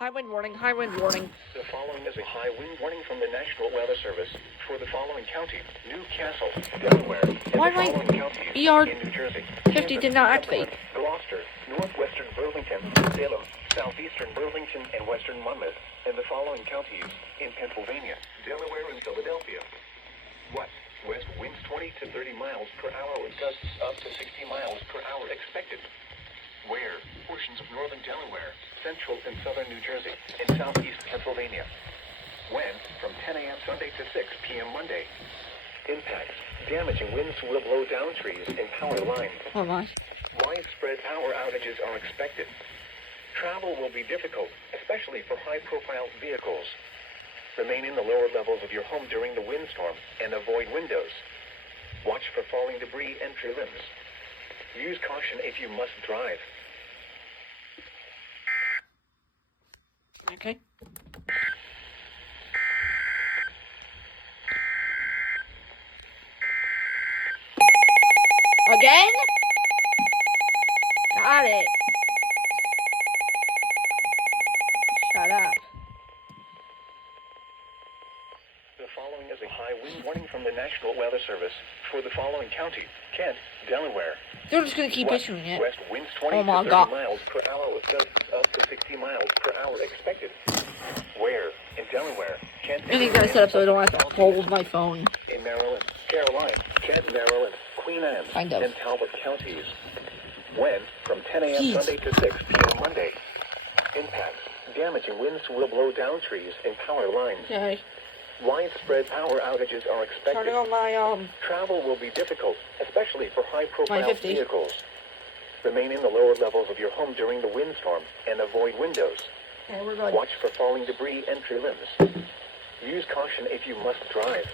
High wind warning, high wind warning. The following is a high wind warning from the National Weather Service for the following counties: Newcastle, Delaware, and Why the my following counties ER in New Jersey: 50 did not activate. Gloucester, northwestern Burlington, Salem, southeastern Burlington, and western Monmouth, and the following counties in Pennsylvania, Delaware, and Philadelphia. West winds 20 to 30 miles per hour with gusts up to 60 miles per hour expected. Where portions of northern Delaware, central and southern New Jersey, and southeast Pennsylvania. When from 10 a.m. Sunday to 6 p.m. Monday. Impacts: damaging winds will blow down trees and power lines. Oh my. Widespread power outages are expected. Travel will be difficult, especially for high-profile vehicles. Remain in the lower levels of your home during the windstorm and avoid windows. Watch for falling debris and tree limbs. Use caution if you must drive. Okay. Again? Got it. Shut up. The following is a high wind warning from the National Weather Service for the following county: Kent, Delaware. They're just gonna keep issuing it. West winds 20 Oh my to 30 God. miles per hour with gusts up to 60 miles per hour expected. Where in Delaware, Kent, I think I set up so I don't have to hold my phone. in Maryland, Caroline, Kent, Maryland, Queen Anne, Kind of. and Talbot counties. When from 10 a.m. Jeez. Sunday to 6 p.m. Monday. Impacts: damaging winds will blow down trees and power lines. Okay. Widespread power outages are expected. Turning on my Travel will be difficult, especially for high-profile 50. vehicles. Remain in the lower levels of your home during the windstorm and avoid windows. Okay, we're good. Watch for falling debris and tree limbs. Use caution if you must drive.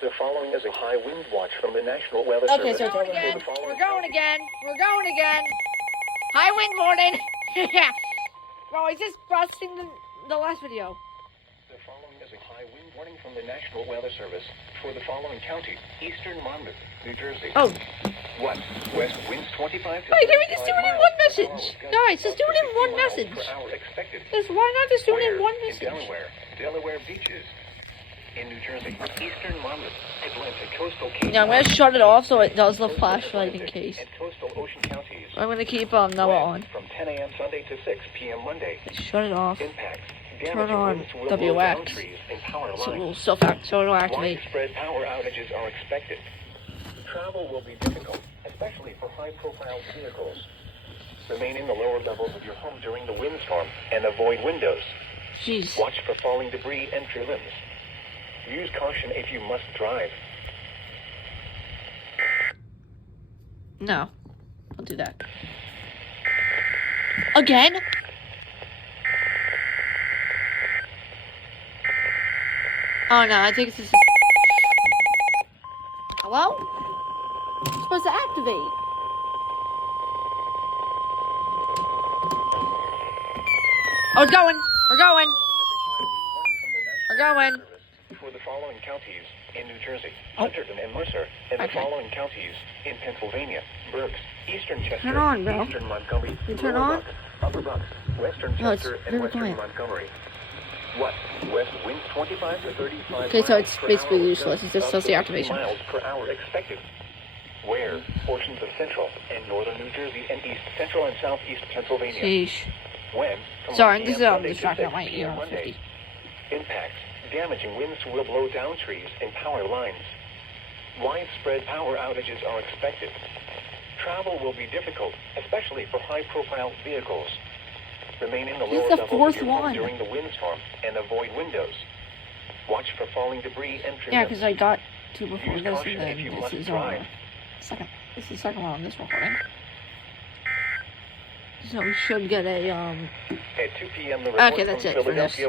The following is a high wind watch from the National Weather Okay, Service. so it's over. For the following We're going again. We're going again. High wind warning. Yeah. Bro, I just processing the last video. The following is a high wind warning from the National Weather Service for the following county: Eastern Monmouth, New Jersey. Oh. West winds 25 to Wait, can we just 35 do it in miles one per message? hour with Guys, gusts just up do to it in 60 one miles message. per hour expected. Just why not just do it in Where one in message? Delaware beaches. In New Jersey, Eastern Monmouth, Atlantic coastal Cape Yeah, I'm gonna Cod, shut it off so it does the coastal flashlight in Atlantic, case. and coastal ocean counties. I'm gonna keep Noah on. From 10 a.m. Sunday to 6 p.m. Monday. Shut it off. Impacts: Turn damaging on winds will blow down WX. trees and power So lines. it'll activate. Widespread power outages are expected. Travel will be difficult, especially for high-profile vehicles. Remain in the lower levels of your home during the windstorm and avoid windows. Jeez. Watch for falling debris and tree limbs. Use caution if you must drive. No. Don't do that. Again? Oh no, I think it's just... Hello? It's supposed to activate. Oh, it's going. We're going. We're going. For the following counties in New Jersey: Oh. Hunterdon and Mercer, and the Okay. following counties in Pennsylvania: Berks, Eastern Chester, Turn on, bro. Eastern Montgomery, You turn Lower on? Bucks, Upper Bucks, Western No, it's Chester, and very Western quiet. Montgomery. West winds 25 to 35 Okay, so miles it's per basically hour with useless. gusts It just up says to the 60 activation. miles per hour expected. Where portions of central and northern New Jersey and east central and southeast Pennsylvania. Sheesh. When from Sorry, 1 this is p.m. Sunday to distracting 6 my p.m. ear. Monday. 50. Impacts: damaging winds will blow down trees and power lines. Widespread power outages are expected. Travel will be difficult, especially for high-profile vehicles. Remain in the This is lower the levels fourth of your home one. during the windstorm and avoid windows. Watch for falling debris and tree Yeah, limbs. because I got two before Use this, caution and if you then must this is drive. second. This is the second one on this recording. So we should get a At 2 p.m. the Okay, report that's from it for this. Philadelphia.